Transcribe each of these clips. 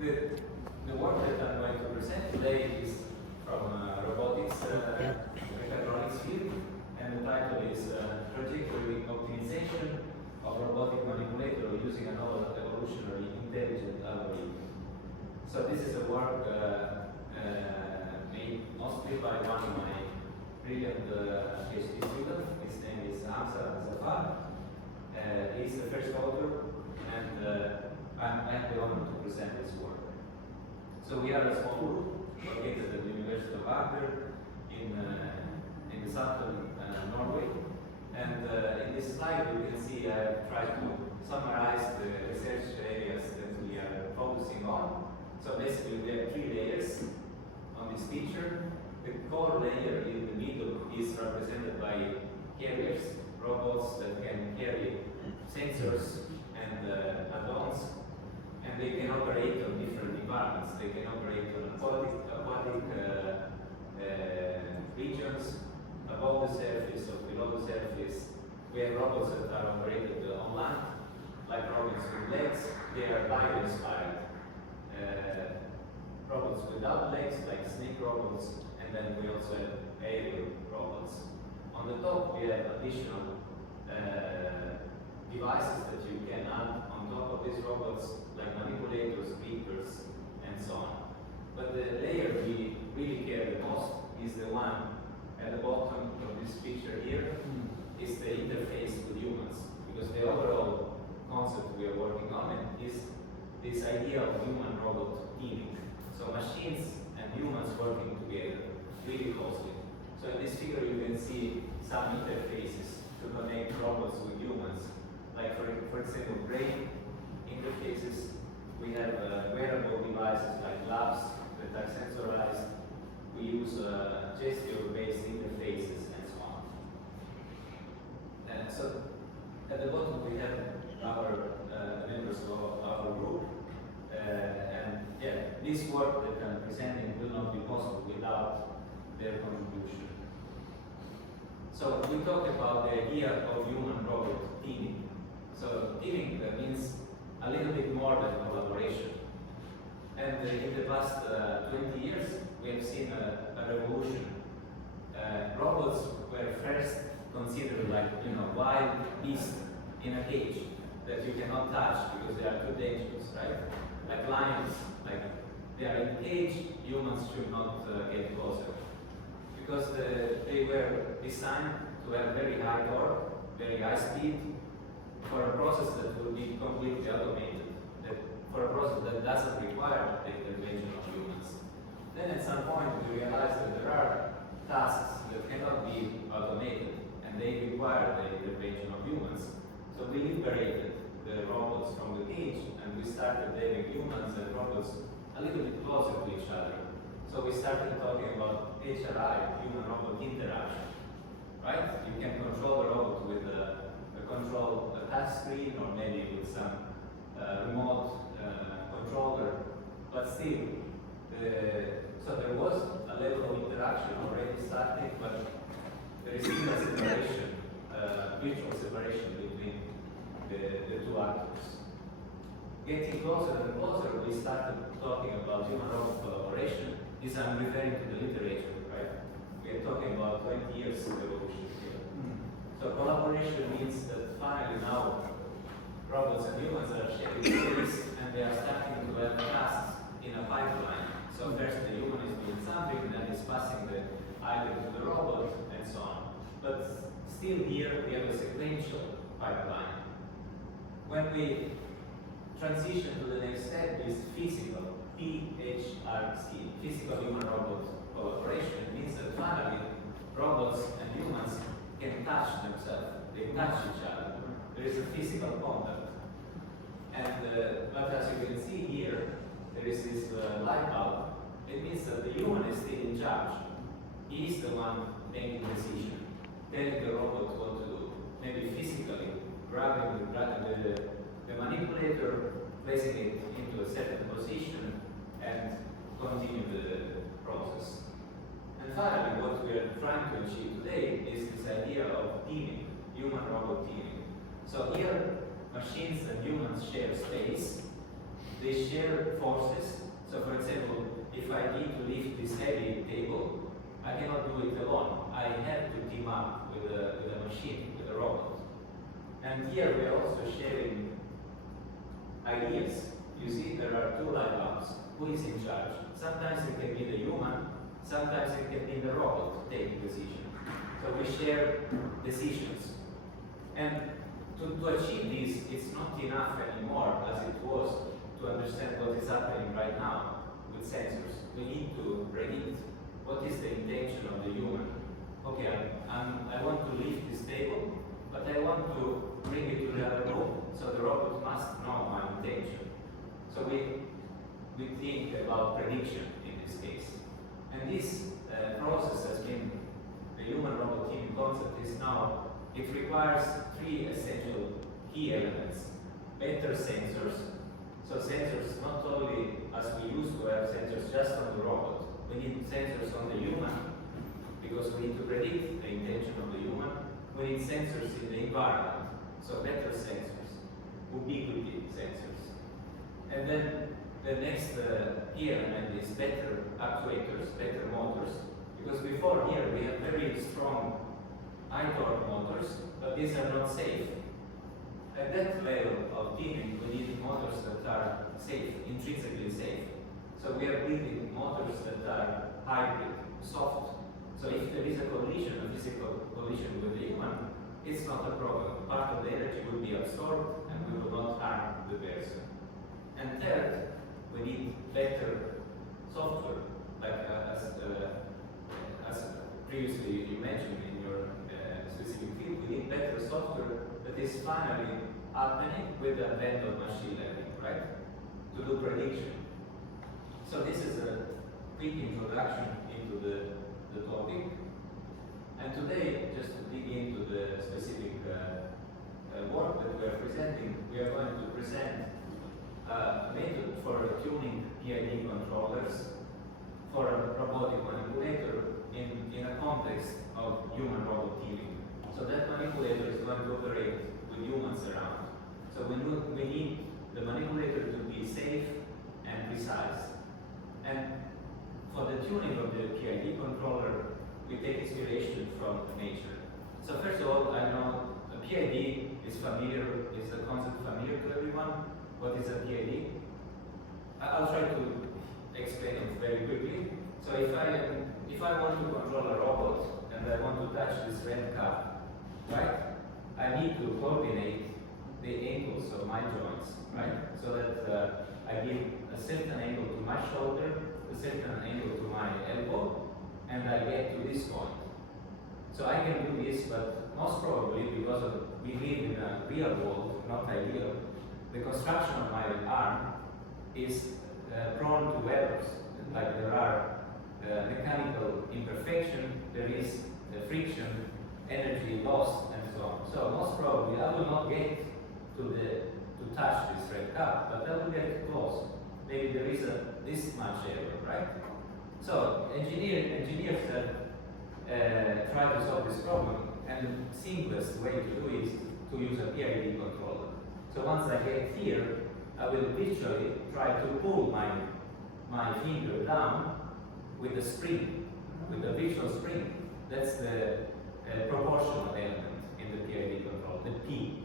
The work that I'm going to present today is from robotics mechatronics field, and the title is Trajectory Optimization of Robotic Manipulator using a novel evolutionary intelligent algorithm. So this is a work made mostly by one of my brilliant PhD students. His name is Hamza, Zafar. He's the first author, and I have the honor to present this work. So we are a small group located at the University of Agder in the southern Norway. And in this slide you can see I have tried to summarize the research areas that we are focusing on. So basically we have three layers on this picture. The core layer in the middle is represented by carriers, robots that can carry sensors and add-ons, and they can operate on different environments. They can operate on aquatic regions, above the surface or below the surface. We have robots that are operated on land, like robots with legs. They are bio-inspired. Robots without legs, like snake robots, and then we also have aerial robots. On the top, we have additional devices that you can add on top of these robots, like manipulators, beakers, and so on. But the layer we really care the most is the one at the bottom of this picture here, is the interface with humans, because the overall concept we are working on is this idea of human-robot teaming. So machines and humans working together really closely. So in this figure you can see some interfaces to connect robots with humans. Like for example, brain interfaces. We have wearable devices like gloves that are sensorized. We use gesture-based interfaces and so on. So at the bottom we have our members of our group. And yeah, this work that I'm presenting will not be possible without their contribution. So we talk about the idea of human-robot teaming. So teaming means a little bit more than collaboration. And in the past 20 years, we have seen a revolution. Robots were first considered like wild beasts in a cage that you cannot touch because they are too dangerous, right? Like lions, like they are in a cage, humans should not get closer. Because they were designed to have very high torque, very high speed, for a process that will be completely automated, for a process that doesn't require the intervention of humans. Then at some point we realized that there are tasks that cannot be automated, and they require the intervention of humans. So we liberated the robots from the cage, and we started having humans and robots a little bit closer to each other. So we started talking about HRI, human-robot interaction, right? You can control a robot with a touch screen, or maybe with some remote controller, but still, so there was a level of interaction already starting, but there is still a separation, virtual separation between the two actors. Getting closer and closer, we started talking about human-robot collaboration. This I'm referring to the literature, right? We are talking about 20 years evolution here. So collaboration means that finally now robots and humans are sharing space, and they are starting to have tasks in a pipeline. So first the human is doing something, then it's passing the item to the robot, and so on. But still here we have a sequential pipeline. When we transition to the next step is physical, PHRC, physical human-robot collaboration. It means that finally robots and humans can touch themselves, they touch each other. There is a physical contact. And but as you can see here, there is this light bulb. It means that the human is still in charge. He is the one making the decision, telling the robot what to do. Maybe physically grabbing the manipulator, placing it into a certain position, and continue the process. And finally, what we are trying to achieve today is this idea of teaming, human-robot teaming. So here, machines and humans share space, they share forces. So for example, if I need to lift this heavy table, I cannot do it alone. I have to team up with a machine, with a robot. And here we are also sharing ideas. You see, there are two light bulbs. Who is in charge? Sometimes it can be the human, sometimes it can be the robot taking decision. So we share decisions. And to achieve this, it's not enough anymore as it was to understand what is happening right now with sensors. We need to predict what is the intention of the human. Okay, I want to lift this table, but I want to bring it to the other room, so the robot must know my intention. So we think about prediction in this case. And this process has been, the human-robot teaming concept is now, it requires three essential key elements. Better sensors. So sensors, not only as we used to have sensors just on the robot, we need sensors on the human, because we need to predict the intention of the human. We need sensors in the environment, so better sensors, ubiquity sensors. And then the next key element is better actuators, better motors, because before here we have very strong high torque motors, but these are not safe. At that level of teaming, we need motors that are safe, intrinsically safe. So we are building motors that are hybrid, soft. So if there is a collision, a physical collision with the human, it's not a problem. Part of the energy will be absorbed and we will not harm the person. And third, we need better software, like as previously you mentioned in your specific field, we need better software that is finally happening with the advent of machine learning, right? To do prediction. So this is a quick introduction into the topic. And today, just to dig into the specific work that we are presenting, we are going to present a method for tuning PID controllers for a robotic manipulator in a context of human-robot teaming. So that manipulator is going to operate with humans around. So we need the manipulator to be safe and precise. And for the tuning of the PID controller, we take inspiration from nature. So first of all, I know a PID is familiar, is a concept familiar to everyone. What is a PID? I'll try to explain it very quickly. So if I want to control a robot and I want to touch this red cup, right? I need to coordinate the angles of my joints, right? So that I give a certain angle to my shoulder, a certain angle to my elbow, and I get to this point. So I can do this, but most probably because we live in a real world, not ideal, the construction of my arm is prone to errors. Like there are mechanical imperfection, there is friction, energy lost, and so on. So most probably I will not get to touch this red cup, but I will get close. Maybe there is this much error, right? So engineers have tried to solve this problem, and the simplest way to do is to use a PID controller. So once I get here, I will literally try to pull my finger down with a spring, with a visual spring. That's the proportional element in the PID control, the P.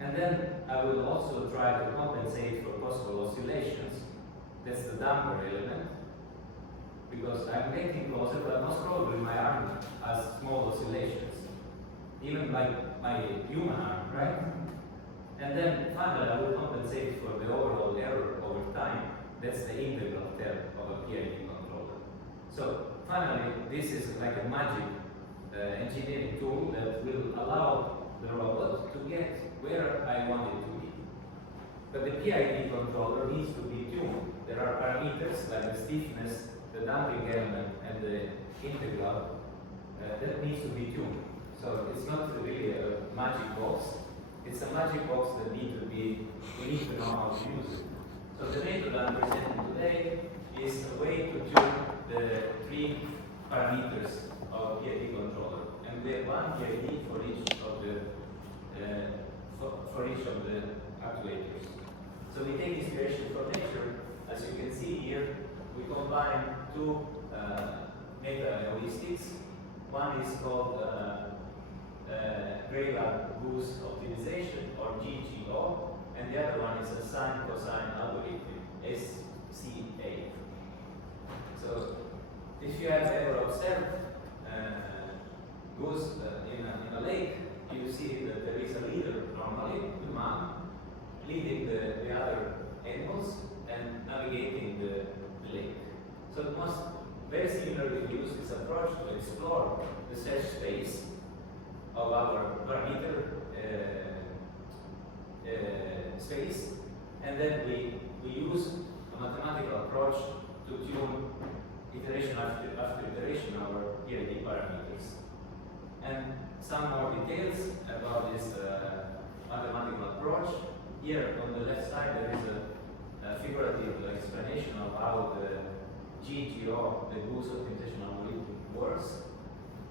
And then I will also try to compensate for possible oscillations. That's the damper element, because I'm getting closer, but most probably my arm has small oscillations, even like my human arm, right? And then finally I will compensate for the overall error over time. That's the integral term of a PID controller. So finally, this is like a magic engineering tool that will allow the robot to get where I want it to be. But the PID controller needs to be tuned. There are parameters like the stiffness, the damping element, and the integral that needs to be tuned. So it's not really a magic box. It's a magic box that we need to know how to use it. So the method I'm presenting today is a way to tune the three parameters of PID controller. And we have one PID for each of the actuators. So we take inspiration from nature. As you can see here, we combine two meta-heuristics. One is called Gradient Boost Optimization, or GGO, and the other one is a sine-cosine algorithm, SCA. So if you have ever observed goose in a lake, you see that there is a leader, normally, the man, leading the other animals and navigating the lake. So it must very similarly use this approach to explore the search space of our parameter space, and then we use a mathematical approach to tune iteration after iteration our PID parameters. And some more details about this mathematical approach. Here on the left side there is a figurative explanation of how the GGO, the Boost Optimization algorithm, works.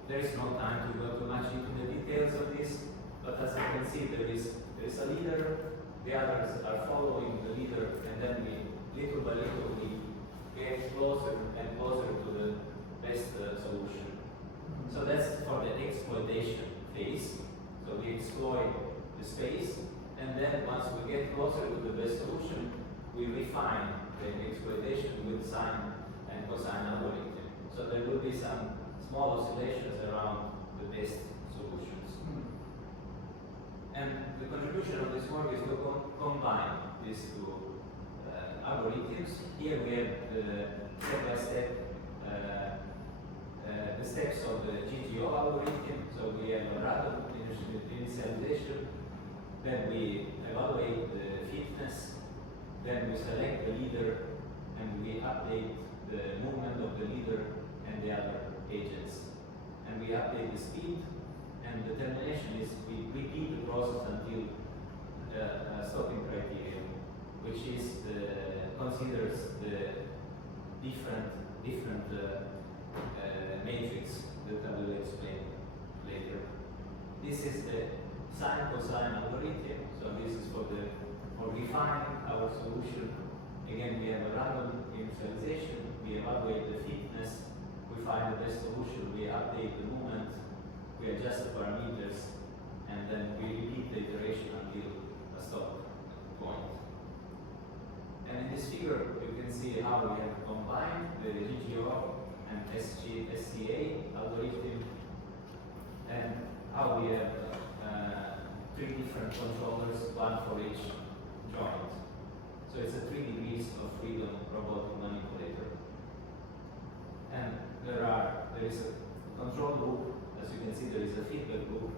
There is no time to go too much into the details of this, but as you can see, there is a leader, the others are following the leader, and then we, little by little, we get closer and closer to the best solution. So that's for the exploitation phase. So we exploit the space, and then once we get closer to the best solution, we refine the exploitation with sine and cosine algorithm. So there will be some small oscillations around the best solutions. And the contribution of this work is to combine these two algorithms. Here we have step-by-step the steps of the GGO algorithm. So we have a random initialization, then we evaluate the fitness, then we select the leader, and we update the movement of the leader and the other agents. And we update the speed, and the termination is we repeat the process until stopping criterion, which is considers the different matrix that I will explain later. This is the sine-cosine algorithm. So this is for refining our solution. Again, we have a random initialization. We evaluate the fitness. We find the best solution. We update the movement. We adjust the parameters, and then we repeat the iteration until a stop point. And in this figure, you can see how we have combined the GGO and SCA algorithm, and how we have three different controllers, one for each joint. So it's a 3 degrees of freedom robotic manipulator. And there is a control loop. As you can see, there is a feedback loop.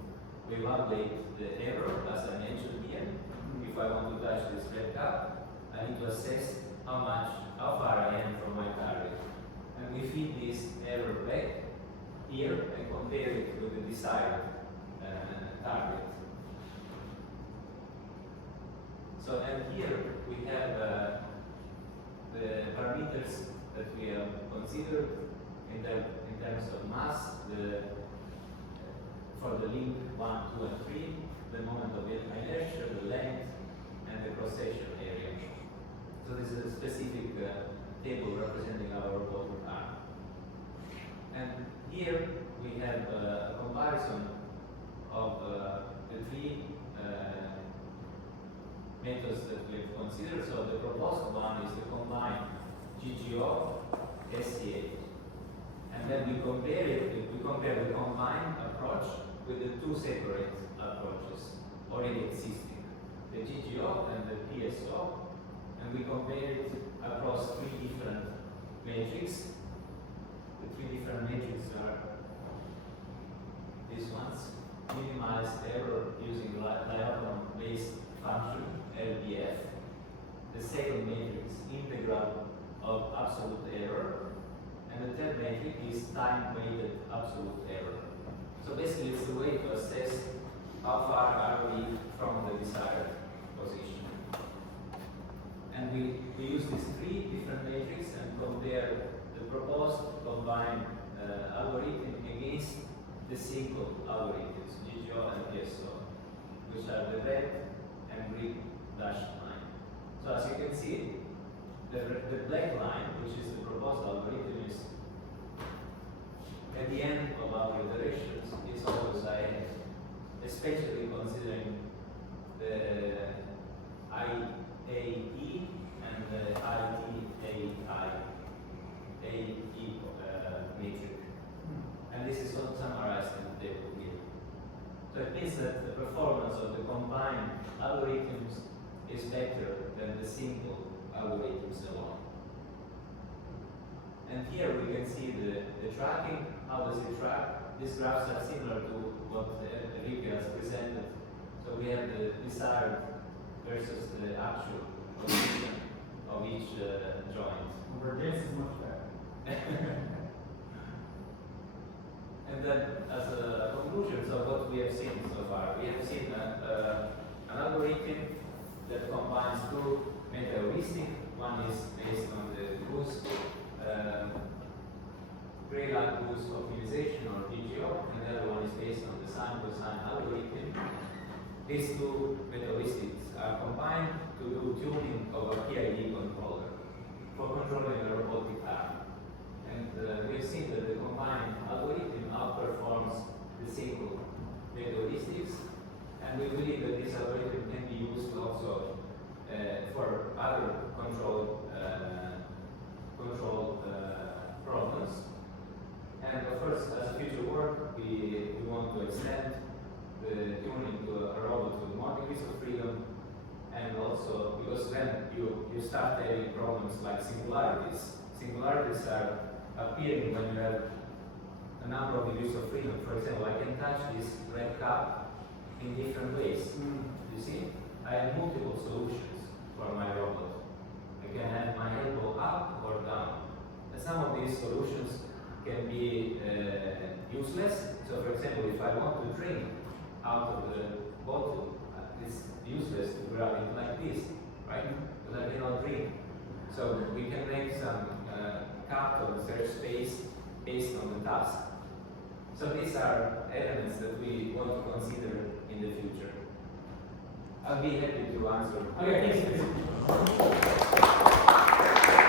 We evaluate the error, as I mentioned here. If I want to touch this red cap, I need to assess how far I am from my target. And we feed this error back here and compare it with the desired target. So, and here we have the parameters that we have considered in terms of mass, for the link 1, 2, and 3, the moment of inertia, the length, and the cross-section area. So this is a specific table representing our robotic arm. And here we have a comparison of the three methods that we have considered. So the proposed one is the combined GGO SCA. And then we compare the combined approach with the two separate approaches already existing, the GGO and the PSO, and we compare it across three different matrices. The three different matrices are these ones: minimized error using diagonal-based function, LBF. The second matrix, integral of absolute error. And the third metric is time-weighted absolute error. So basically, it's the way to assess how far are we from the desired position. And we use these three different matrices and compare the proposed combined algorithm against the single algorithms, GGO and PSO, which are the red and green dashed line. So as you can see, the black line, which is the proposed algorithm, is at the end of our iterations is always IN, especially considering the IAE and the ITAI metric. And this is not summarized in the table here. So it means that the performance of the combined algorithms is better than the single algorithms alone. And here we can see the tracking. How does it track? These graphs are similar to what Enrique has presented. So we have the desired versus the actual position of each joint. Convergence is much better. And then, as a conclusion, so what we have seen so far, we have seen an algorithm that combines two meta-heuristics. One is based on the Goose, Gray-like Goose optimization or DGO, and the other one is based on the sine-cosine algorithm. These two meta-heuristics are combined to do tuning of a PID controller for controlling a robotic arm. And we've seen that the combined algorithm outperforms the single meta-heuristics, and we believe that this algorithm can be used also for other control problems. And of course, as a future work, we want to extend the tuning to a robot with more degrees of freedom, and also because then you start having problems like singularities. Singularities are appearing when you have a number of degrees of freedom. For example, I can touch this red cup in different ways. You see? I have multiple solutions for my robot. I can have my elbow up or down. And some of these solutions can be useless. So for example, if I want to drink out of the bottle, it's useless to grab it like this, right? Because I cannot drink. So we can make some cut of the search space based on the task. So these are elements that we want to consider in the future. I'll be happy to answer. Okay, thank you.